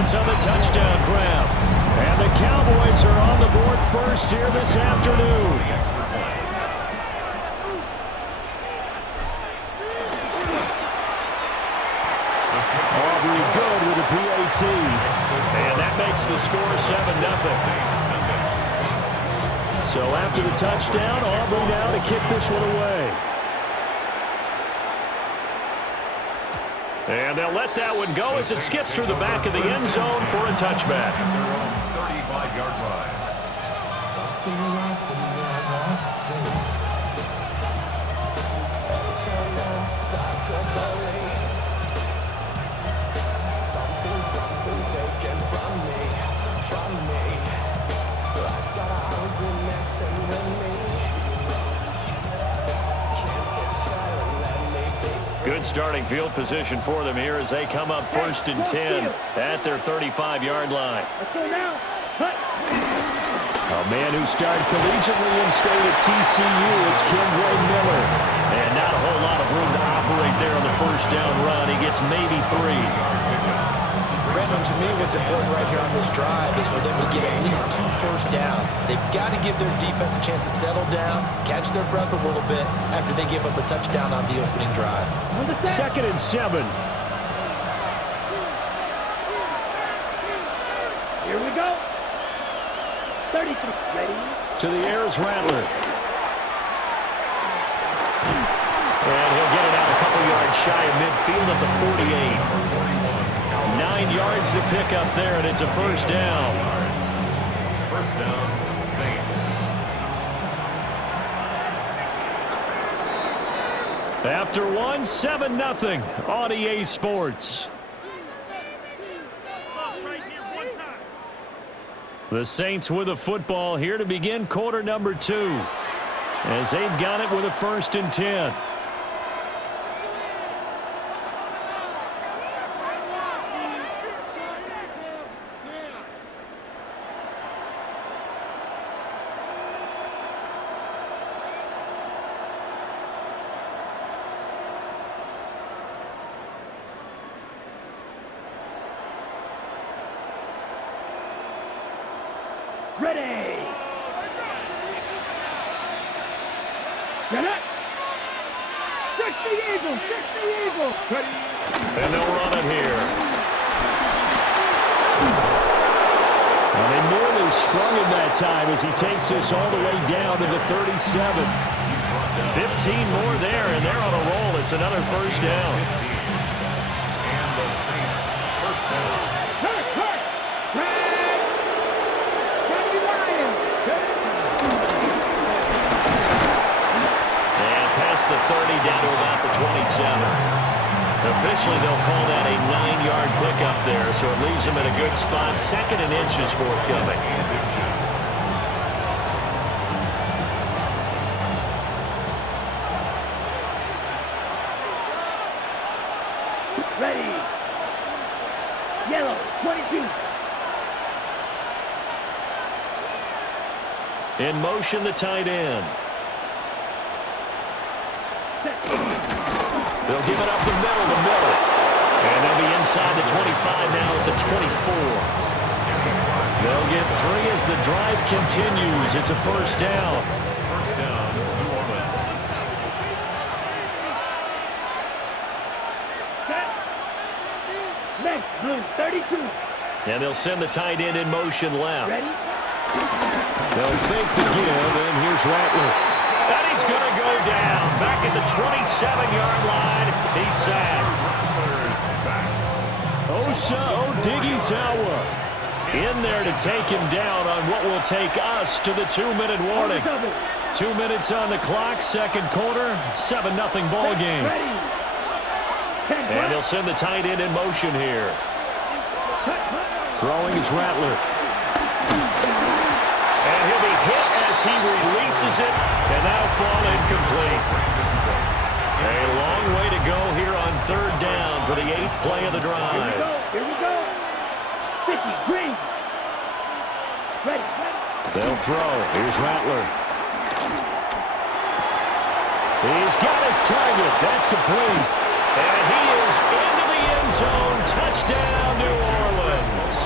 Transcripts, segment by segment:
yards on the touchdown grab. And the Cowboys are on the board first here this afternoon. Aubrey good with a PAT. And that makes the score 7-0. So after the touchdown, Aubrey now to kick this one away. And they'll let that one go as it skips through the back of the end zone for a touchback. 35-yard line. Good starting field position for them here as they come up 1st and 10 at their 35-yard line. A man who started collegiately and stayed at TCU, it's Kendra Miller. And not a whole lot of room to operate there on the first down run. He gets maybe 3. Brandon, to me, what's important right here on this drive is for them to get at least 2 first downs. They've got to give their defense a chance to settle down, catch their breath a little bit after they give up a touchdown on the opening drive. 2nd and 7. Here we go. 32. Ready? To the air is Rattler. And he'll get it out a couple yards shy of midfield at the 48. 9 yards to pick up there, and it's a first down. First down, Saints. After one, 7-0 on EA Sports. The Saints with the football here to begin quarter number 2, as they've got it with a 1st and 10. Ready. Get it. 60 Eagles. 60 Eagles. Ready. And they'll run it here. And they nearly sprung him that time as he takes this all the way down to the 37. 15 more there, and they're on a roll. It's another first down. And the Saints first down. The 30 down to about the 27. Officially, they'll call that a 9-yard pickup there, so it leaves them in a good spot. 2nd and inches forthcoming. Ready. Yellow, 22. In motion, the tight end. They'll give it up the middle to Miller. And they'll be inside the 25 now at the 24. They'll get 3 as the drive continues. It's a first down. First down, New Orleans. Next, blue, 32. And they'll send the tight end in motion left. Ready? They'll fake the give, and here's Rattler. And he's going to go down. Back at the 27-yard line. He's sacked. Osa Odighizuwa in there to take him down on what will take us to the 2-minute warning. 2 minutes on the clock, 2nd quarter, 7-0 ball game. And he'll send the tight end in motion here. Throwing is Rattler. And he'll be hit as he releases it, and that'll fall incomplete. A long way to go here on 3rd down for the 8th play of the drive. Here we go. 50, green. Ready. They'll throw. Here's Rattler. He's got his target. That's complete. And he is into the end zone. Touchdown, New Orleans.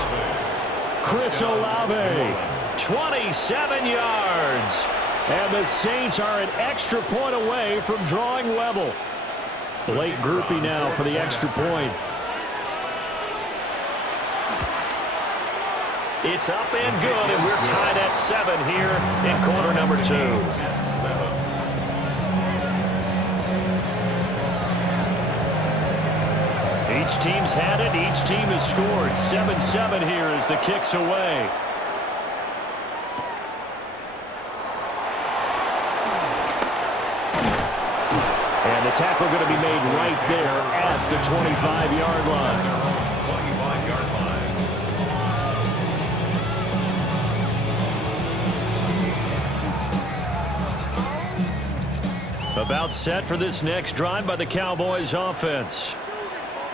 Chris Olave. 27 yards. And the Saints are an extra point away from drawing level. Blake Groupie now for the extra point. It's up and good, and we're tied at 7 here in quarter number 2. Each team's had it. Each team has scored. 7-7 here as the kick's away. And the tackle going to be made right there at the 25-yard line. 25-yard line. About set for this next drive by the Cowboys offense.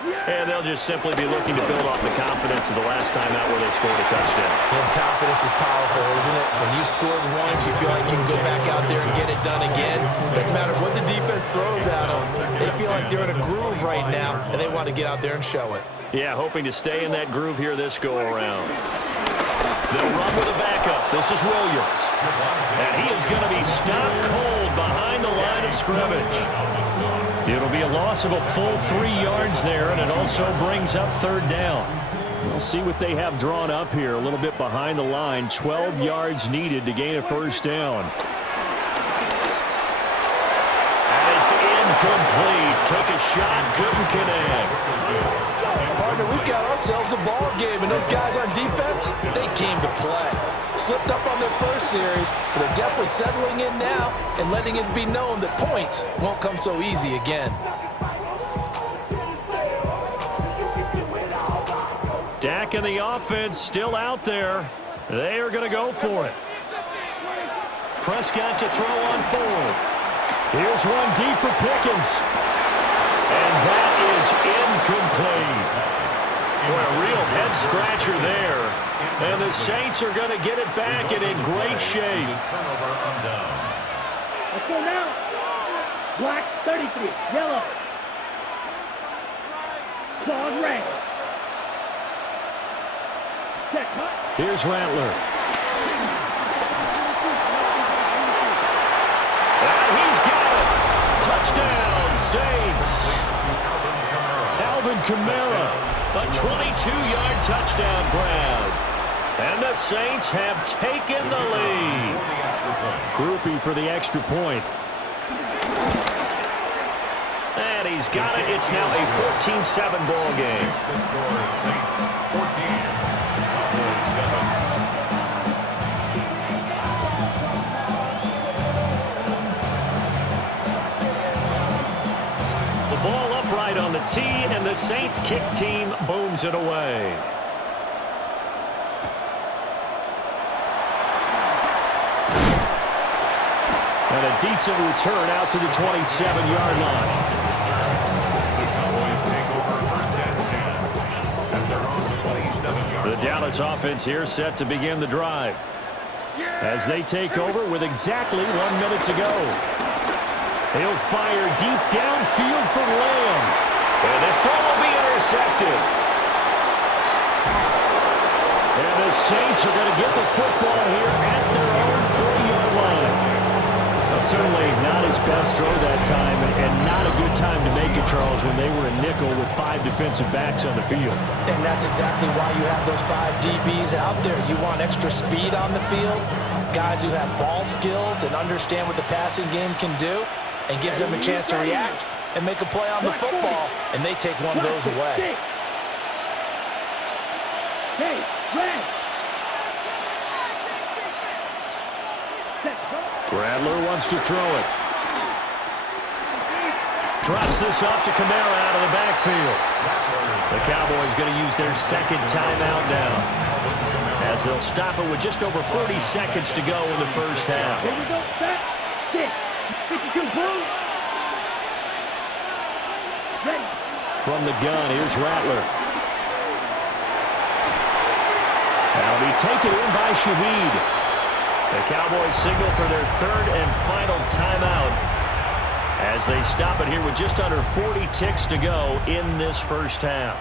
And they'll just simply be looking to build off the confidence of the last time out where they scored a touchdown. And confidence is powerful, isn't it? When you've scored once, you feel like you can go back out there and get it done again. Doesn't matter what the defense throws at them. They feel like they're in a groove right now, and they want to get out there and show it. Yeah, hoping to stay in that groove here this go-around. They'll run with a backup. This is Williams. And he is going to be stopped cold behind the line of scrimmage. It'll be a loss of a full 3 yards there, and it also brings up third down. We'll see what they have drawn up here. A little bit behind the line. 12 yards needed to gain a first down. And it's incomplete. Took a shot, couldn't connect. Partner, we've got ourselves a ball game, and those guys on defense, they came to play. Slipped up on their first series, but they're definitely settling in now and letting it be known that points won't come so easy again. Dak and the offense still out there. They are going to go for it. Prescott to throw on fourth. Here's one deep for Pickens. And that is incomplete. Boy, a real head-scratcher there. And the Saints are going to get it back and in great shape. Let's go now. Black 33, yellow. Claude red. Check. Here's Rattler. And he's got it. Touchdown, Saints. Alvin Kamara. A 22-yard touchdown grab. And the Saints have taken the lead. Groupie for the extra point. And he's got it. It's now a 14-7 ball game. The score is Saints 14, Cowboys 7. The ball upright on the tee, and the Saints kick team booms it away. And a decent return out to the 27-yard line. The Cowboys take over first and 10 at their own 27-yard line. The Dallas offense here set to begin the drive as they take over with exactly 1 minute to go. He'll fire deep downfield for Lamb. And this throw will be intercepted. And the Saints are going to get the football here at their own 40-yard line. Well, certainly not his best throw that time, and not a good time to make it, Charles, when they were in nickel with 5 defensive backs on the field. And that's exactly why you have those 5 DBs out there. You want extra speed on the field, guys who have ball skills and understand what the passing game can do, and gives them a chance to react and make a play on the football, and they take one of those away. Hey, red. Rattler wants to throw it. Drops this off to Kamara out of the backfield. The Cowboys going to use their second timeout now, as they'll stop it with just over 40 seconds to go in the first half. Here we go. Set. Stick. 52 blue. Ready. From the gun, here's Rattler. That'll be taken in by Shaheed. The Cowboys signal for their third and final timeout as they stop it here with just under 40 ticks to go in this first half.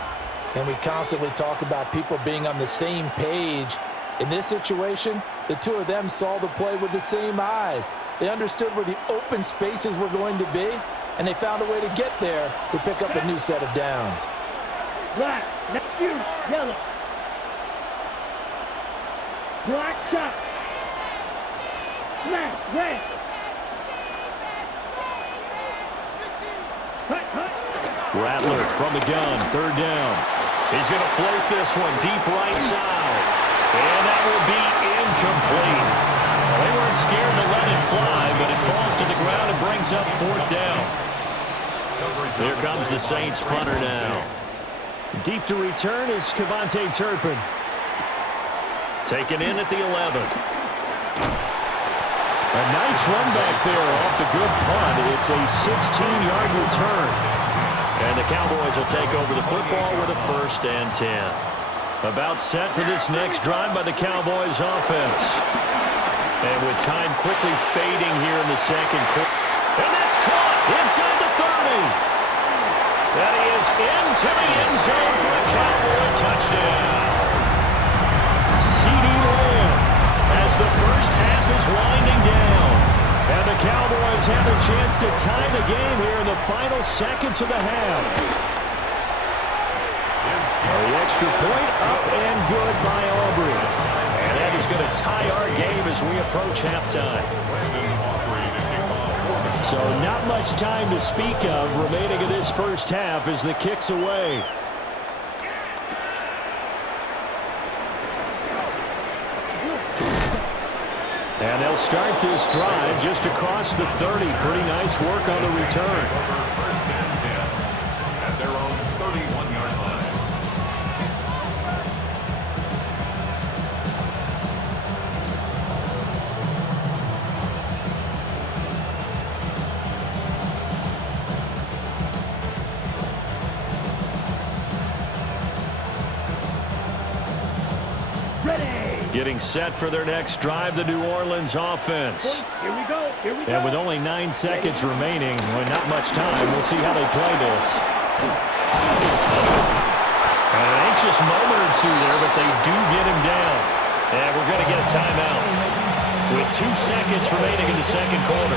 And we constantly talk about people being on the same page In this situation, the two of them saw the play with the same eyes. They understood where the open spaces were going to be, and they found a way to get there to pick up a new set of downs. Black, left you, yellow. Black shot. Smash, red. Hut, hut. Rattler from the gun, third down. He's going to float this one deep right side. And that will be incomplete. Well, they weren't scared to let it fly, but it falls to the ground and brings up fourth down. Here comes the Saints punter now. Deep to return is Kevontae Turpin. Taken in at the 11. A nice run back there off the good punt. It's a 16-yard return. And the Cowboys will take over the football with a 1st and 10. About set for this next drive by the Cowboys offense. And with time quickly fading here in the second quarter. And that's caught inside the 30. That is into the end zone for a Cowboy touchdown. CeeDee Lamb as the first half is winding down. And the Cowboys have a chance to tie the game here in the final seconds of the half. The extra point up and good by Aubrey. And that is going to tie our game as we approach halftime. So not much time to speak of remaining in this first half as the kick's away. And they'll start this drive just across the 30. Pretty nice work on the return. 1st and 10 at their own 31-yard line. Getting set for their next drive, the New Orleans offense. Here we go, here we go. And with only 9 seconds remaining, well, not much time, we'll see how they play this. And an anxious moment or two there, but they do get him down. And we're going to get a timeout with 2 seconds remaining in the second quarter.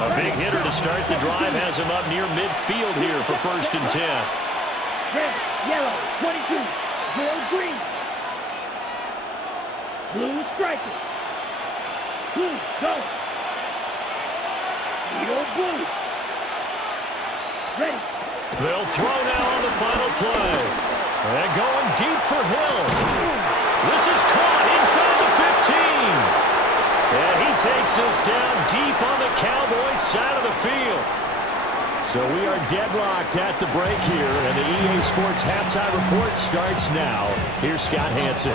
A big hitter to start the drive has him up near midfield here for 1st and 10. Red, yellow, 22, blue, green. Blue striker. Blue, go. Yellow, blue. Ready. They'll throw now on the final play. And going deep for Hill. This is caught inside the 15. And he takes us down deep on the Cowboys side of the field. So we are deadlocked at the break here, and the EA Sports Halftime Report starts now. Here's Scott Hansen.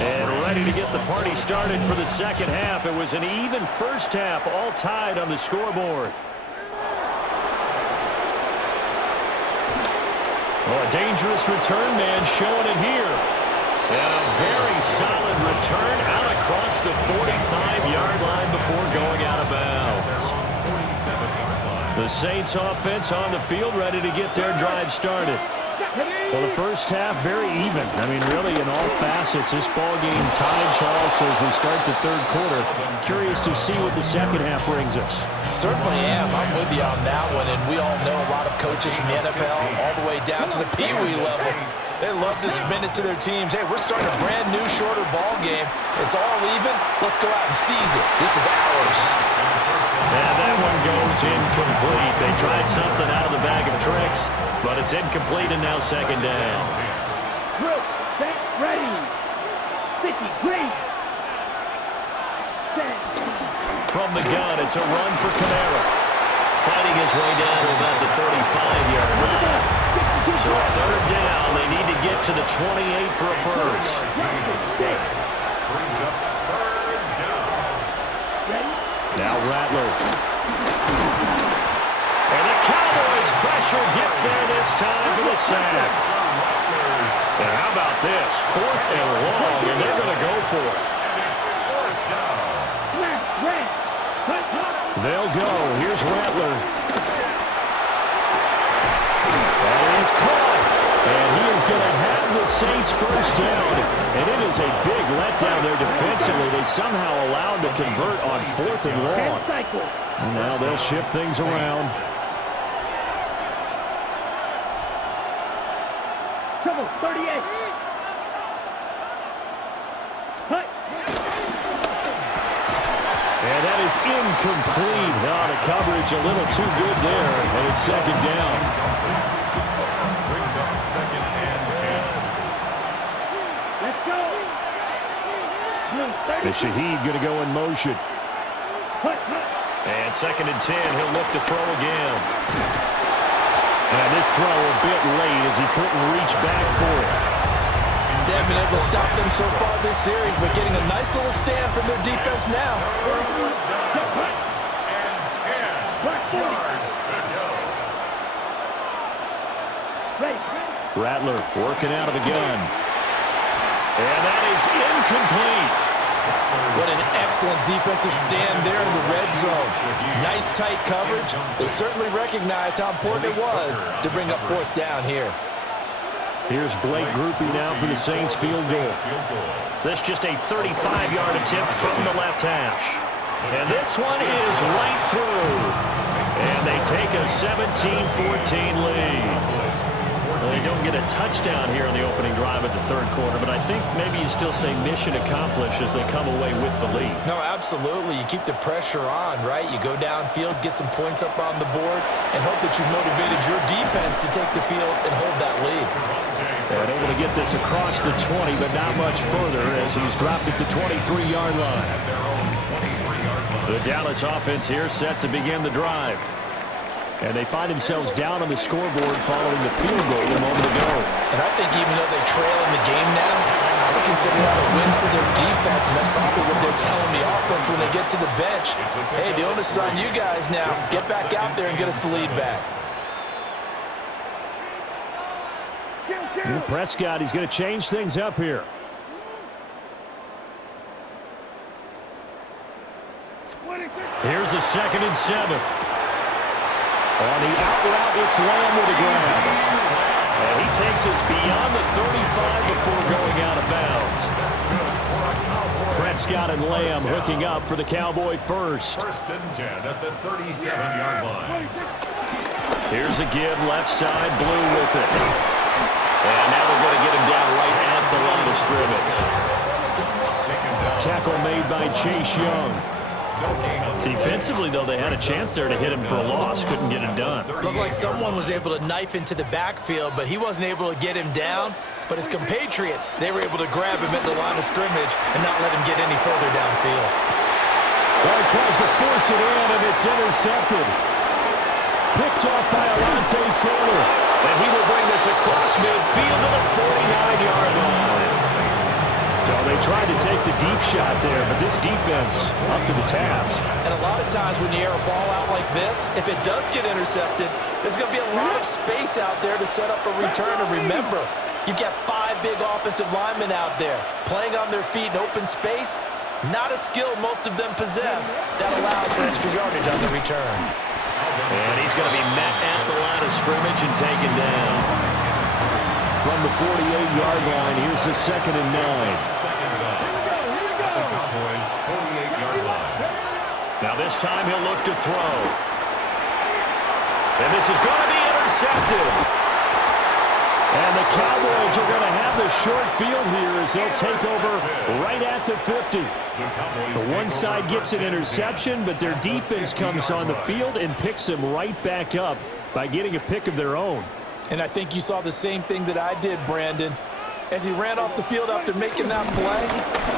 And ready to get the party started for the second half. It was an even first half, all tied on the scoreboard. Oh, a dangerous return man showing it here. And a very solid return out across the 45-yard line before going out of bounds. 47-yard line. The Saints offense on the field ready to get their drive started. Well, the first half very even. I mean, really in all facets, this ball game tied, Charles. So as we start the third quarter, curious to see what the second half brings us. Certainly am. I'm with you on that one, and we all know a lot of coaches from the NFL all the way down to the Pee Wee level. They love to spin it to their teams. Hey, we're starting a brand new, shorter ball game. It's all even. Let's go out and seize it. This is ours. And that one goes incomplete. They tried something out of the bag of tricks, but it's incomplete and now second down. Drill, set, ready. 50, green. Set. From the gun, it's a run for Kamara. Fighting his way down to about the 35-yard line. So third down, they need to get to the 28 for a first. Brings up 3rd down. Now Rattler. And the Cowboys pressure gets there this time for the sack. And how about this? 4th and long, and they're going to go for it. They'll go. Here's Rattler. And he's caught. And he Saints first down, and it is a big letdown there defensively. They somehow allowed to convert on 4th and long. Now they'll shift things around. Trouble, 38. And that is incomplete. Now the coverage a little too good there, and it's second down. Brings up 2nd and 10. Let's go. The Shaheed going to go in motion. And 2nd and 10, he'll look to throw again. And this throw a bit late as he couldn't reach back for it. They haven't been able to stop them so far this series, but getting a nice little stand from their defense now. And 10 yards to go. Rattler working out of the gun. And that is incomplete. What an excellent defensive stand there in the red zone. Nice tight coverage. They certainly recognized how important it was to bring up 4th down here. Here's Blake Groupie now for the Saints field goal. This just a 35-yard attempt from the left hash. And this one is right through. And they take a 17-14 lead. They don't get a touchdown here in the opening drive of the 3rd quarter, but I think maybe you still say mission accomplished as they come away with the lead. No, absolutely. You keep the pressure on, right? You go downfield, get some points up on the board, and hope that you've motivated your defense to take the field and hold that lead. And able to get this across the 20, but not much further as he's dropped at the 23-yard line. The Dallas offense here set to begin the drive. And they find themselves down on the scoreboard following the field goal a moment ago. And I think even though they trail in the game now, I would consider that a win for their defense, and that's probably what they're telling the offense when they get to the bench. Hey, the onus is on you guys now. Get back out there and get us the lead back. Prescott, he's going to change things up here. Here's a 2nd and 7. On the out route, it's Lamb with a grab. And he takes us beyond the 35 before going out of bounds. Prescott and Lamb hooking up for the Cowboy first. 1st and 10 at the 37-yard line. Here's a give left side, Blue with it. And now they're going to get him down right at the line of scrimmage. Tackle made by Chase Young. Defensively, though, they had a chance there to hit him for a loss. Couldn't get it done. Looked like someone was able to knife into the backfield, but he wasn't able to get him down. But his compatriots, they were able to grab him at the line of scrimmage and not let him get any further downfield. Well, he tries to force it in, and it's intercepted. Picked off by Alontae Taylor. And he will bring this across midfield to the 49-yard line. So they tried to take the deep shot there, but this defense up to the task. And a lot of times when you air a ball out like this, if it does get intercepted, there's going to be a lot of space out there to set up a return. And remember, you've got 5 big offensive linemen out there playing on their feet in open space. Not a skill most of them possess that allows for extra yardage on the return. And he's going to be met at the line of scrimmage and taken down. From the 48-yard line, here's the 2nd and 9. The Cowboys' 48-yard line. Now this time he'll look to throw. And this is going to be intercepted. And the Cowboys are going to have the short field here as they'll take over right at the 50. The one side gets an interception, but their defense comes on the field and picks them right back up by getting a pick of their own. And I think you saw the same thing that I did, Brandon. As he ran off the field after making that play,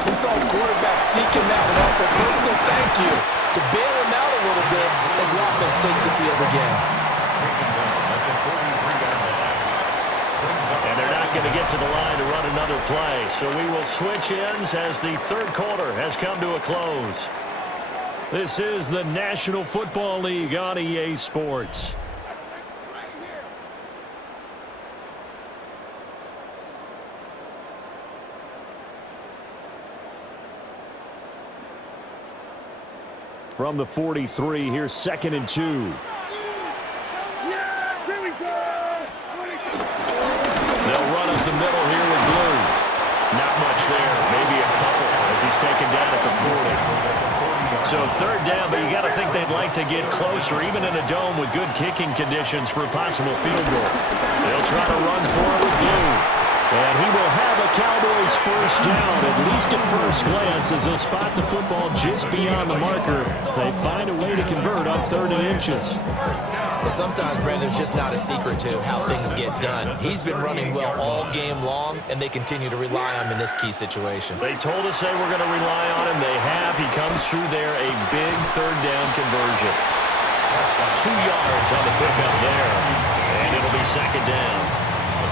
he saw his quarterback seeking that and offer a personal thank you to bail him out a little bit as the offense takes the field again. And they're not going to get to the line to run another play, so we will switch ends as the 3rd quarter has come to a close. This is the National Football League on EA Sports. From the 43, here's 2nd and 2. They'll run up the middle here with Blue. Not much there. Maybe a couple as he's taken down at the 40. So third down, but you got to think they'd like to get closer, even in a dome with good kicking conditions for a possible field goal. They'll try to run for it with Blue. And he will have a Cowboys first down, at least at first glance, as they'll spot the football just beyond the marker. They find a way to convert on 3rd and inches. But sometimes, Brandon, there's just not a secret to how things get done. He's been running well all game long, and they continue to rely on him in this key situation. They told us they were going to rely on him. They have. He comes through there, a big 3rd down conversion. 2 yards on the pickup there, and it'll be 2nd down.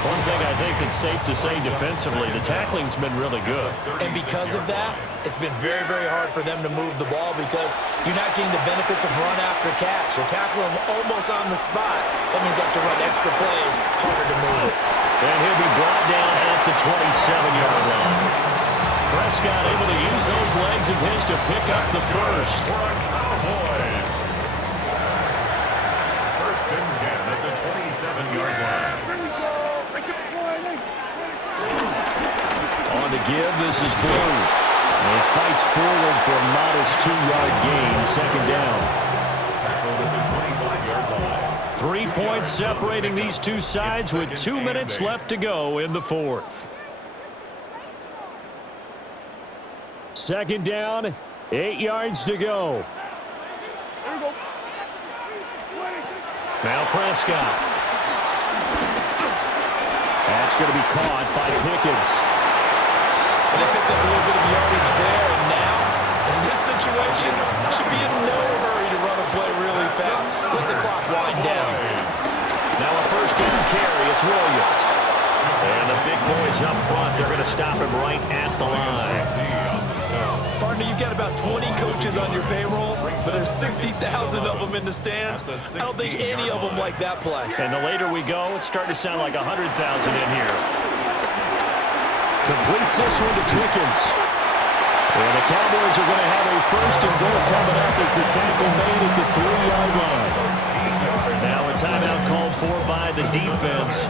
One thing I think that's safe to say defensively, the tackling's been really good. And because of that, it's been very, very hard for them to move the ball because you're not getting the benefits of run after catch. They're tackling him almost on the spot. That means you have to run extra plays, harder to move it. And he'll be brought down at the 27-yard line. Prescott able to use those legs of his to pick up the first. Cowboys. 1st and 10 at the 27-yard line. On the give, this is Blue. And he fights forward for a modest 2-yard gain, 2nd down. Tackled at the 25-yard line. 3 points separating these two sides with 2 minutes left to go in the 4th. 2nd down, 8 yards to go. Now Prescott. That's going to be caught by Pickens. And they picked up a little bit of yardage there, and now, in this situation, should be in no hurry to run a play really fast. Let the clock wind down. Now a 1st down carry, it's Williams. And the big boys up front, they're going to stop him right at the line. Partner, you've got about 20 coaches on your payroll, but there's 60,000 of them in the stands. I don't think any of them like that play. And the later we go, it's starting to sound like 100,000 in here. Completes this one to Pickens. And the Cowboys are going to have a 1st and goal coming up as the tackle made at the 3-yard line. Now a timeout called for by the defense.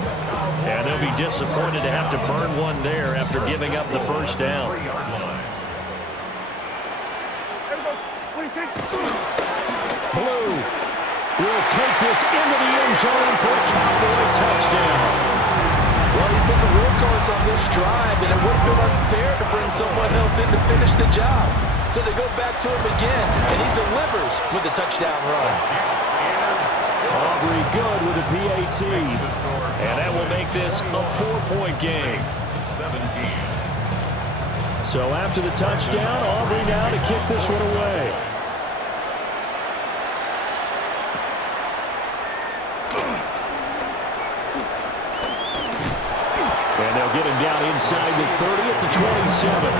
And they'll be disappointed to have to burn one there after giving up the 1st down. Blue will take this into the end zone for a Cowboy touchdown. Well, he's been the workhorse on this drive, and it would have been unfair to bring someone else in to finish the job. So they go back to him again, and he delivers with a touchdown run. Aubrey good with a PAT. And that will make this a 4-point game. 17. So after the touchdown, Aubrey now to kick this one away. And they'll get him down inside the 30 at the 27.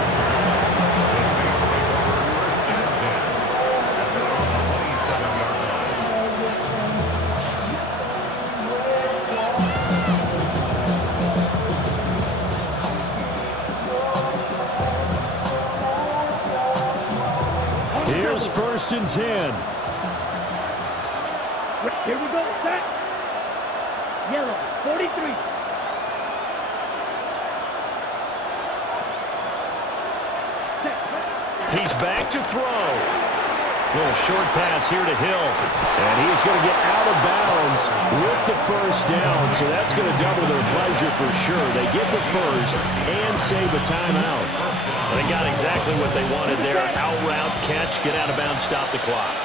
Here's 1st and 10. Here we go, set. Yellow, 43. He's back to throw. Little short pass here to Hill. And he's going to get out of bounds with the 1st down. So that's going to double their pleasure for sure. They get the 1st and save a timeout. They got exactly what they wanted there. Out route, catch, get out of bounds, stop the clock.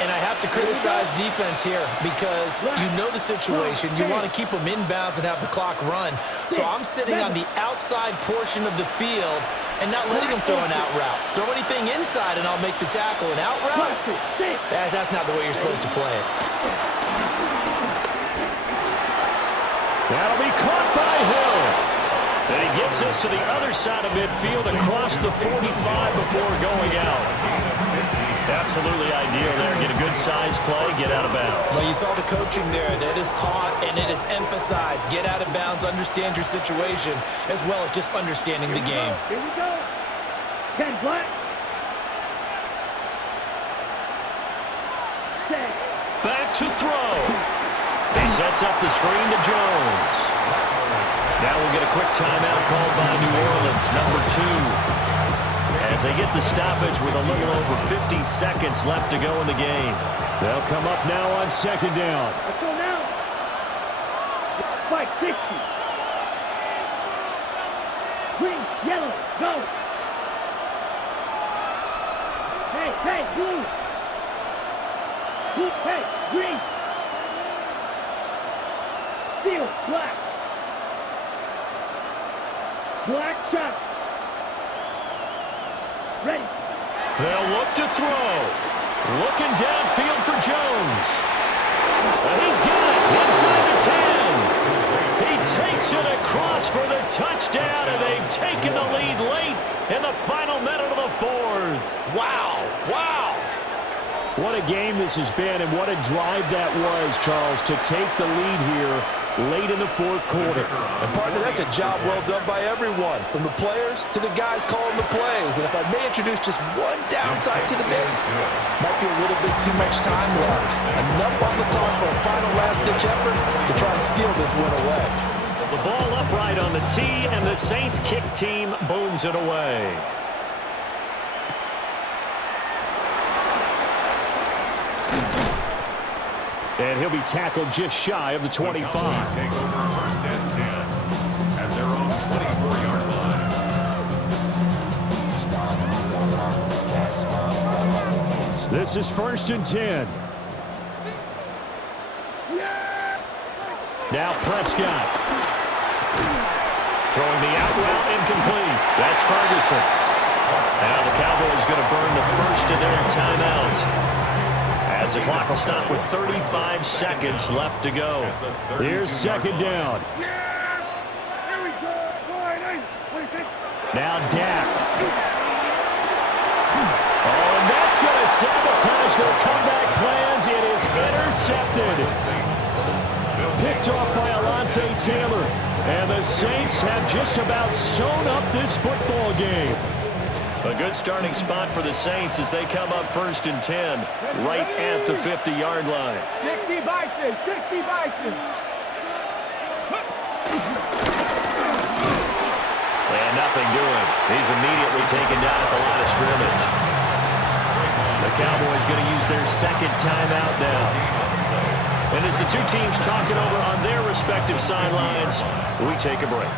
And I have to criticize defense here because you know the situation. You want to keep them inbounds and have the clock run. So I'm sitting on the outside portion of the field and not letting them throw an out route. Throw anything inside and I'll make the tackle. An out route? That's not the way you're supposed to play it. That'll be caught by Hill. And he gets us to the other side of midfield across the 45 before going out. Absolutely ideal there. Get a good size play, get out of bounds. Well, you saw the coaching there. That is taught and it is emphasized. Get out of bounds, understand your situation, as well as just understanding the game. Here we go. 10 black. Set. Back to throw. He sets up the screen to Jones. Now we'll get a quick timeout called by New Orleans, number 2. As they get the stoppage with a little over 50 seconds left to go in the game. They'll come up now on second down. Let's go now. Spike 60. Green, yellow, go. Hey, blue. Blue, hey, green. Steel, black. Black shot. Ready. They'll look to throw. Looking downfield for Jones. And he's got it inside the 10. He takes it across for the touchdown, and they've taken the lead late in the final minute of the 4th. Wow. What a game this has been, and what a drive that was, Charles, to take the lead here late in the 4th quarter. And, partner, that's a job well done by everyone, from the players to the guys calling the plays. And if I may introduce just one downside to the mix, might be a little bit too much time left. Enough on the clock for a final last-ditch effort to try and steal this win away. The ball upright on the tee, and the Saints kick team booms it away. And he'll be tackled just shy of the 25. Take over first and 10 at their own 24-yard line. This is 1st and 10. Now Prescott. Throwing the out route incomplete. That's Ferguson. Now the Cowboys going to burn the first of their timeouts, as the clock will stop with 35 seconds left to go. Here's second down. Now Dak. Oh, and that's going to sabotage their comeback plans. It is intercepted. Picked off by Alontae Taylor. And the Saints have just about sewn up this football game. A good starting spot for the Saints as they come up 1st and 10, right at the 50-yard line. 60 Bison, 60 Bison. And nothing doing. He's immediately taken down at the line of scrimmage. The Cowboys going to use their second timeout now. And as the two teams talking over on their respective sidelines, we take a break.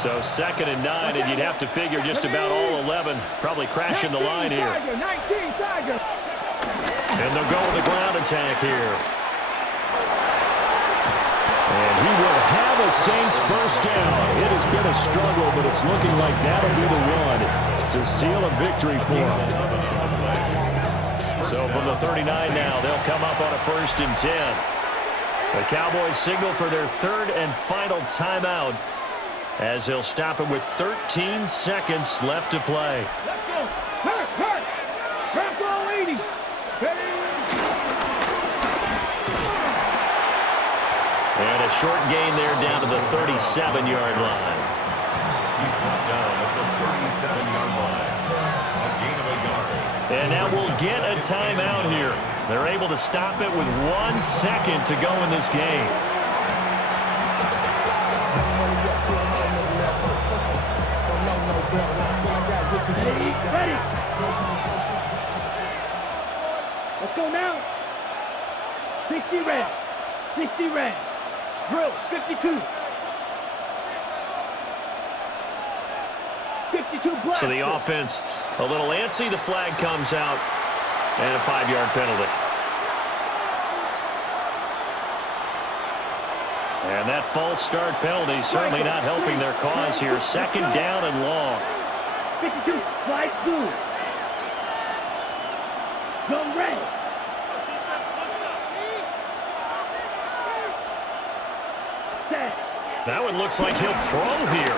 So 2nd and 9, and you'd have to figure just about all 11 probably crashing the line here. 19 Tigers. And they'll go with the ground attack here. And he will have a Saints first down. It has been a struggle, but it's looking like that'll be the one to seal a victory for him. So from the 39 now, they'll come up on a 1st and 10. The Cowboys signal for their 3rd and final timeout, as they'll stop it with 13 seconds left to play. Let's go. Hurt. Grab ball 80. And a short gain there down to the 37-yard line. He's brought down at the 37-yard line. A gain of a yard. And now we'll get a timeout here. They're able to stop it with 1 second to go in this game. Ready. Let's go now. 60 red. 60 red. Drill, 52. 52 black. So the offense a little antsy. The flag comes out, and a 5-yard penalty. And that false start penalty certainly not helping their cause here. 2nd down and long. 52, slide blue. Go red. Set. That one looks like he'll throw here.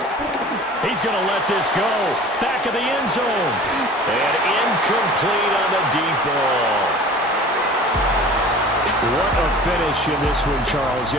He's going to let this go. Back of the end zone. And incomplete on the deep ball. What a finish in this one, Charles.